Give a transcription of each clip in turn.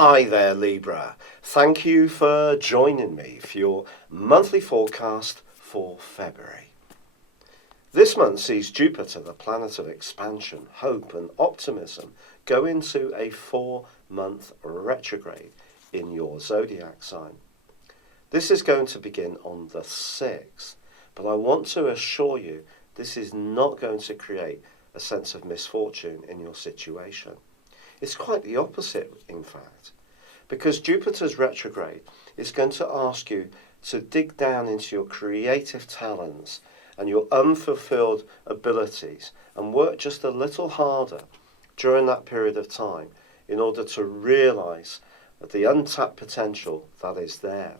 Hi there, Libra. Thank you for joining me for your monthly forecast for February. This month sees Jupiter, the planet of expansion, hope and optimism, go into a 4-month retrograde in your zodiac sign. This is going to begin on the 6th, but I want to assure you this is not going to create a sense of misfortune in your situation. It's quite the opposite, in fact, because Jupiter's retrograde is going to ask you to dig down into your creative talents and your unfulfilled abilities and work just a little harder during that period of time in order to realize the untapped potential that is there.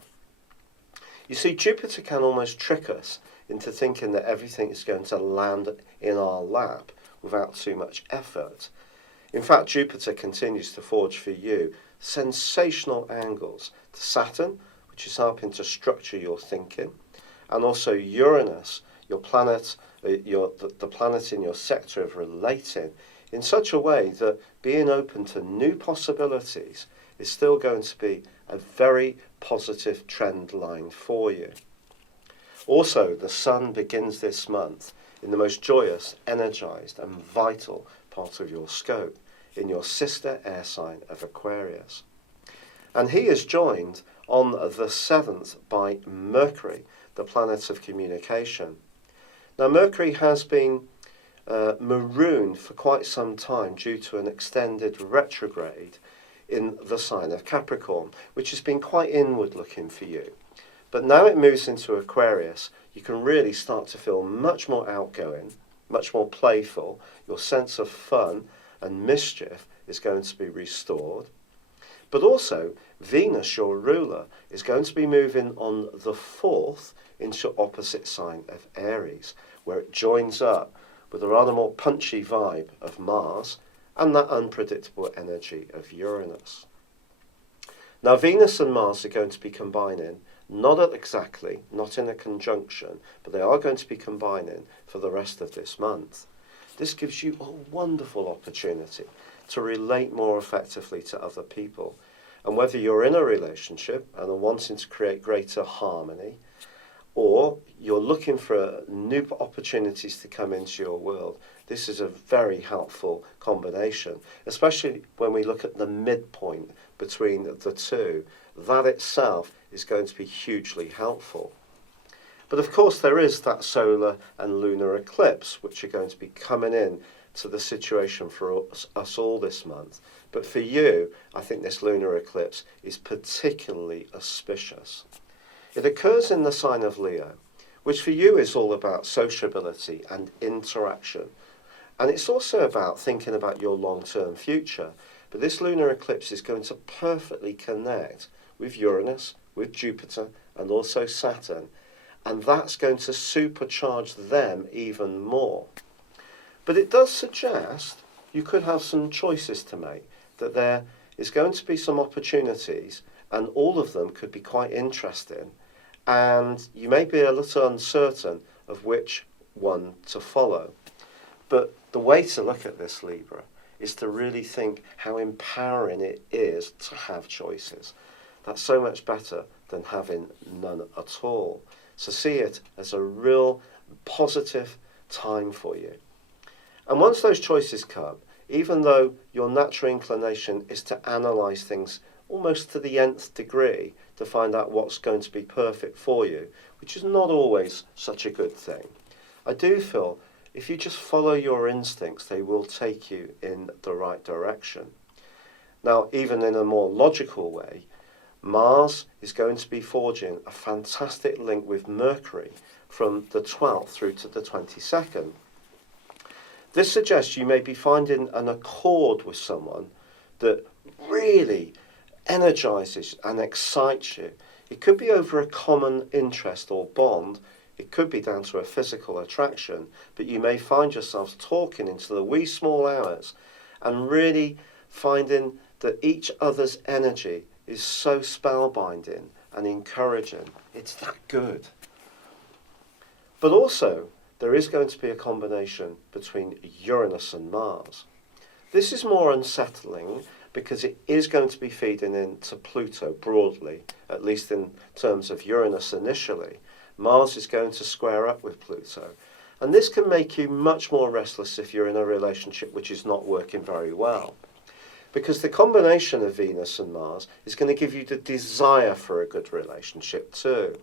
You see, Jupiter can almost trick us into thinking that everything is going to land in our lap without too much effort. In fact, Jupiter continues to forge for you sensational angles to Saturn, which is helping to structure your thinking, and also Uranus, your planet, the planet in your sector of relating, in such a way that being open to new possibilities is still going to be a very positive trend line for you. Also, the Sun begins this month in the most joyous, energized and vital part of your scope, in your sister air sign of Aquarius. And he is joined on the 7th by Mercury, the planet of communication. Now, Mercury has been marooned for quite some time due to an extended retrograde in the sign of Capricorn, which has been quite inward looking for you. But now it moves into Aquarius, you can really start to feel much more outgoing, much more playful. Your sense of fun and mischief is going to be restored. But also, Venus, your ruler, is going to be moving on the 4th into opposite sign of Aries, where it joins up with a rather more punchy vibe of Mars and that unpredictable energy of Uranus. Now, Venus and Mars are going to be combining, not in a conjunction, but they are going to be combining for the rest of this month. This gives you a wonderful opportunity to relate more effectively to other people. And whether you're in a relationship and are wanting to create greater harmony, or you're looking for new opportunities to come into your world, this is a very helpful combination, especially when we look at the midpoint between the two. That itself is going to be hugely helpful. But of course there is that solar and lunar eclipse which are going to be coming in to the situation for us all this month. But for you, I think this lunar eclipse is particularly auspicious. It occurs in the sign of Leo, which for you is all about sociability and interaction. And it's also about thinking about your long-term future. But this lunar eclipse is going to perfectly connect with Uranus, with Jupiter, and also Saturn. And that's going to supercharge them even more. But it does suggest you could have some choices to make, that there is going to be some opportunities, and all of them could be quite interesting, and you may be a little uncertain of which one to follow. But the way to look at this, Libra, is to really think how empowering it is to have choices. That's so much better than having none at all. So see it as a real positive time for you. And once those choices come, even though your natural inclination is to analyse things almost to the nth degree to find out what's going to be perfect for you, which is not always such a good thing, I do feel if you just follow your instincts, they will take you in the right direction. Now, even in a more logical way, Mars is going to be forging a fantastic link with Mercury from the 12th through to the 22nd. This suggests you may be finding an accord with someone that really energizes and excites you. It could be over a common interest or bond. It could be down to a physical attraction, but you may find yourselves talking into the wee small hours and really finding that each other's energy is so spellbinding and encouraging. It's that good. But also, there is going to be a combination between Uranus and Mars. This is more unsettling because it is going to be feeding into Pluto broadly, at least in terms of Uranus initially. Mars is going to square up with Pluto. And this can make you much more restless if you're in a relationship which is not working very well. Because the combination of Venus and Mars is going to give you the desire for a good relationship too.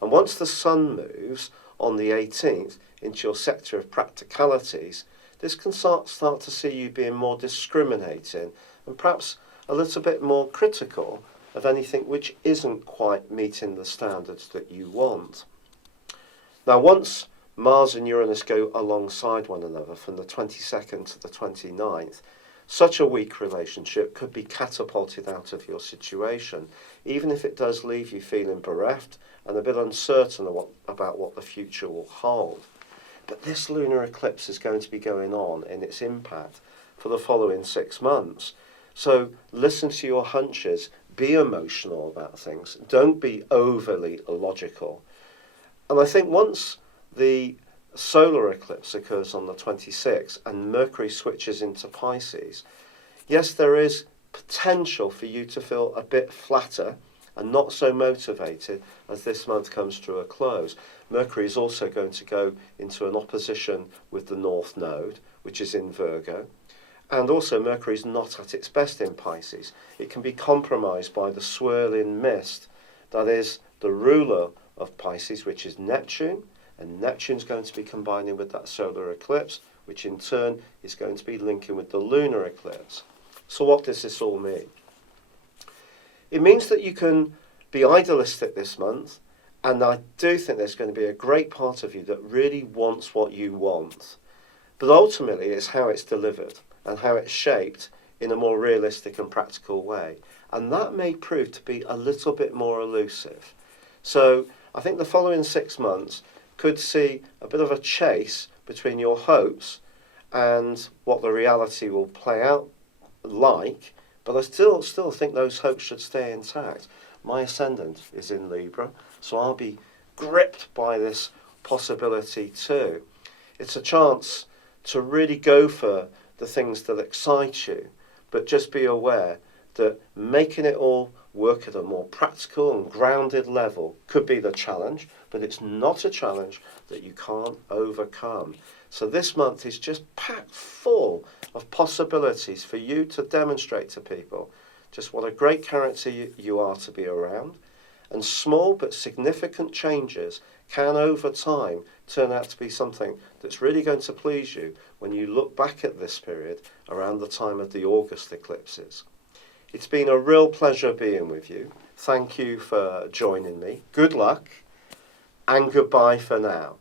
And once the Sun moves on the 18th into your sector of practicalities, this can start to see you being more discriminating and perhaps a little bit more critical of anything which isn't quite meeting the standards that you want. Now, once Mars and Uranus go alongside one another from the 22nd to the 29th, such a weak relationship could be catapulted out of your situation, even if it does leave you feeling bereft and a bit uncertain about what the future will hold. But this lunar eclipse is going to be going on in its impact for the following 6 months. So listen to your hunches, be emotional about things, don't be overly logical. And I think once the solar eclipse occurs on the 26th and Mercury switches into Pisces, yes, there is potential for you to feel a bit flatter and not so motivated as this month comes to a close. Mercury is also going to go into an opposition with the North Node, which is in Virgo. And also Mercury is not at its best in Pisces. It can be compromised by the swirling mist that is the ruler of Pisces, which is Neptune. And Neptune's going to be combining with that solar eclipse, which in turn is going to be linking with the lunar eclipse. So what does this all mean? It means that you can be idealistic this month, and I do think there's going to be a great part of you that really wants what you want. But ultimately it's how it's delivered and how it's shaped in a more realistic and practical way. And that may prove to be a little bit more elusive. So I think the following 6 months could see a bit of a chase between your hopes and what the reality will play out like, but I still think those hopes should stay intact. My ascendant is in Libra, so I'll be gripped by this possibility too. It's a chance to really go for the things that excite you, but just be aware that making it all work at a more practical and grounded level could be the challenge, but it's not a challenge that you can't overcome. So this month is just packed full of possibilities for you to demonstrate to people just what a great character you are to be around. And small but significant changes can over time turn out to be something that's really going to please you when you look back at this period around the time of the August eclipses. It's been a real pleasure being with you. Thank you for joining me. Good luck and goodbye for now.